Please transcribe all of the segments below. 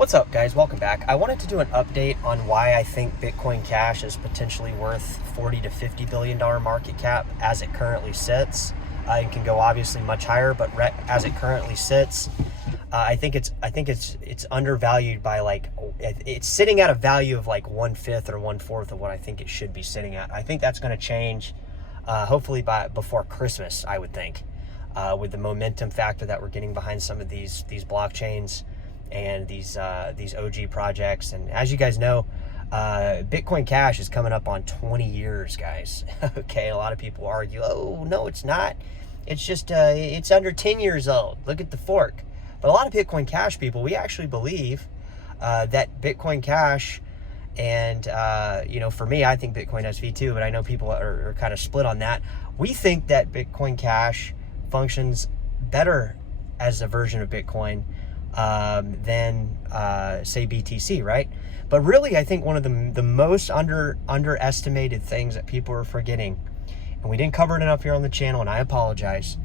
What's up, guys? Welcome back. I wanted to do an update on why I think Bitcoin Cash is potentially worth $40 to $50 billion market cap as it currently sits. It can go obviously much higher, but as it currently sits, I think it's undervalued by it's sitting at a value of like 1/5 or 1/4 of what I think it should be sitting at. I think that's going to change, hopefully before Christmas, I would think, with the momentum factor that we're getting behind some of these blockchains and these OG projects. And as you guys know, Bitcoin Cash is coming up on 20 years, guys. Okay, a lot of people argue, oh, no, it's not. It's just, it's under 10 years old. Look at the fork. But a lot of Bitcoin Cash people, we actually believe that Bitcoin Cash and, for me, I think Bitcoin SV too, but I know people are kind of split on that. We think that Bitcoin Cash functions better as a version of Bitcoin than say BTC, right? But really, I think one of the most underestimated things that people are forgetting, and we didn't cover it enough here on the channel, and I apologize,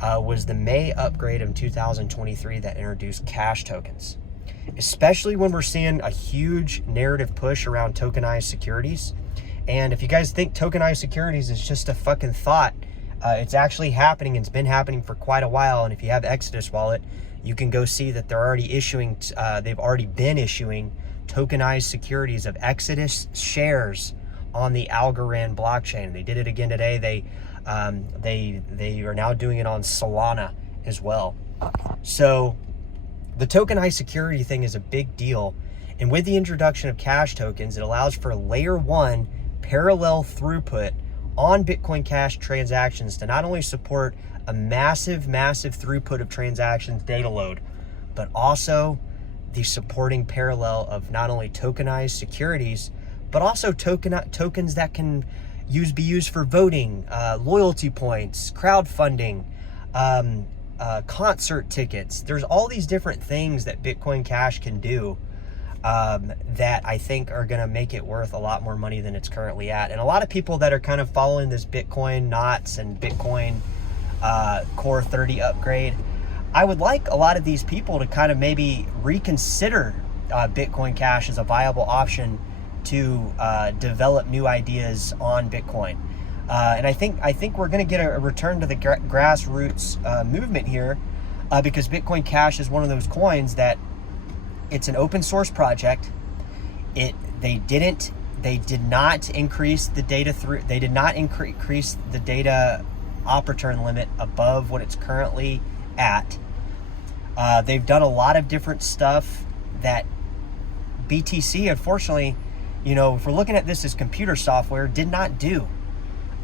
was the May upgrade of 2023 that introduced cash tokens, especially when we're seeing a huge narrative push around tokenized securities. And if you guys think tokenized securities is just a fucking thought, it's actually happening. It's been happening for quite a while. And if you have Exodus Wallet, you can go see that they're already issuing, they've already been issuing tokenized securities of Exodus shares on the Algorand blockchain. They did it again today. They are now doing it on Solana as well. So the tokenized security thing is a big deal. And with the introduction of cash tokens, it allows for layer 1 parallel throughput on Bitcoin Cash transactions to not only support a massive throughput of transactions data load, but also the supporting parallel of not only tokenized securities, but also tokens that can be used for voting, loyalty points, crowdfunding, concert tickets. There's all these different things that Bitcoin Cash can do that I think are going to make it worth a lot more money than it's currently at. And a lot of people that are kind of following this Bitcoin Knots and Bitcoin Core 30 upgrade, I would like a lot of these people to kind of maybe reconsider Bitcoin Cash as a viable option to develop new ideas on Bitcoin. And I think we're going to get a return to the grassroots movement here, because Bitcoin Cash is one of those coins that it's an open source project. They did not increase the data op return limit above what it's currently at. They've done a lot of different stuff that BTC, unfortunately, if we're looking at this as computer software, did not do.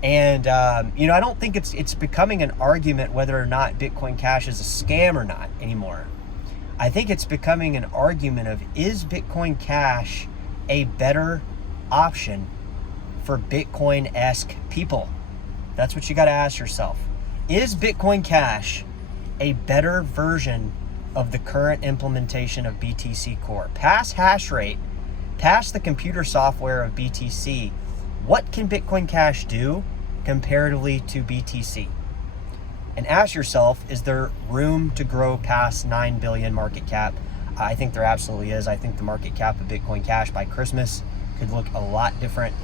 And I don't think it's becoming an argument whether or not Bitcoin Cash is a scam or not anymore. I think it's becoming an argument of, is Bitcoin Cash a better option for Bitcoin-esque people? That's what you got to ask yourself. Is Bitcoin Cash a better version of the current implementation of BTC Core? Past hash rate, past the computer software of BTC, what can Bitcoin Cash do comparatively to BTC? And ask yourself, is there room to grow past 9 billion market cap? I think there absolutely is. I think the market cap of Bitcoin Cash by Christmas could look a lot different,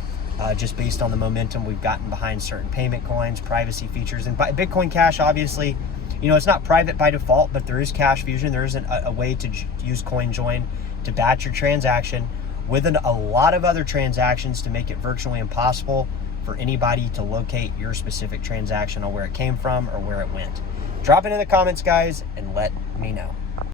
just based on the momentum we've gotten behind certain payment coins, privacy features. And by Bitcoin Cash, obviously, it's not private by default, but there is Cash Fusion. There is a way to use CoinJoin to batch your transaction with a lot of other transactions to make it virtually impossible for anybody to locate your specific transaction on where it came from or where it went. Drop it in the comments, guys, and let me know.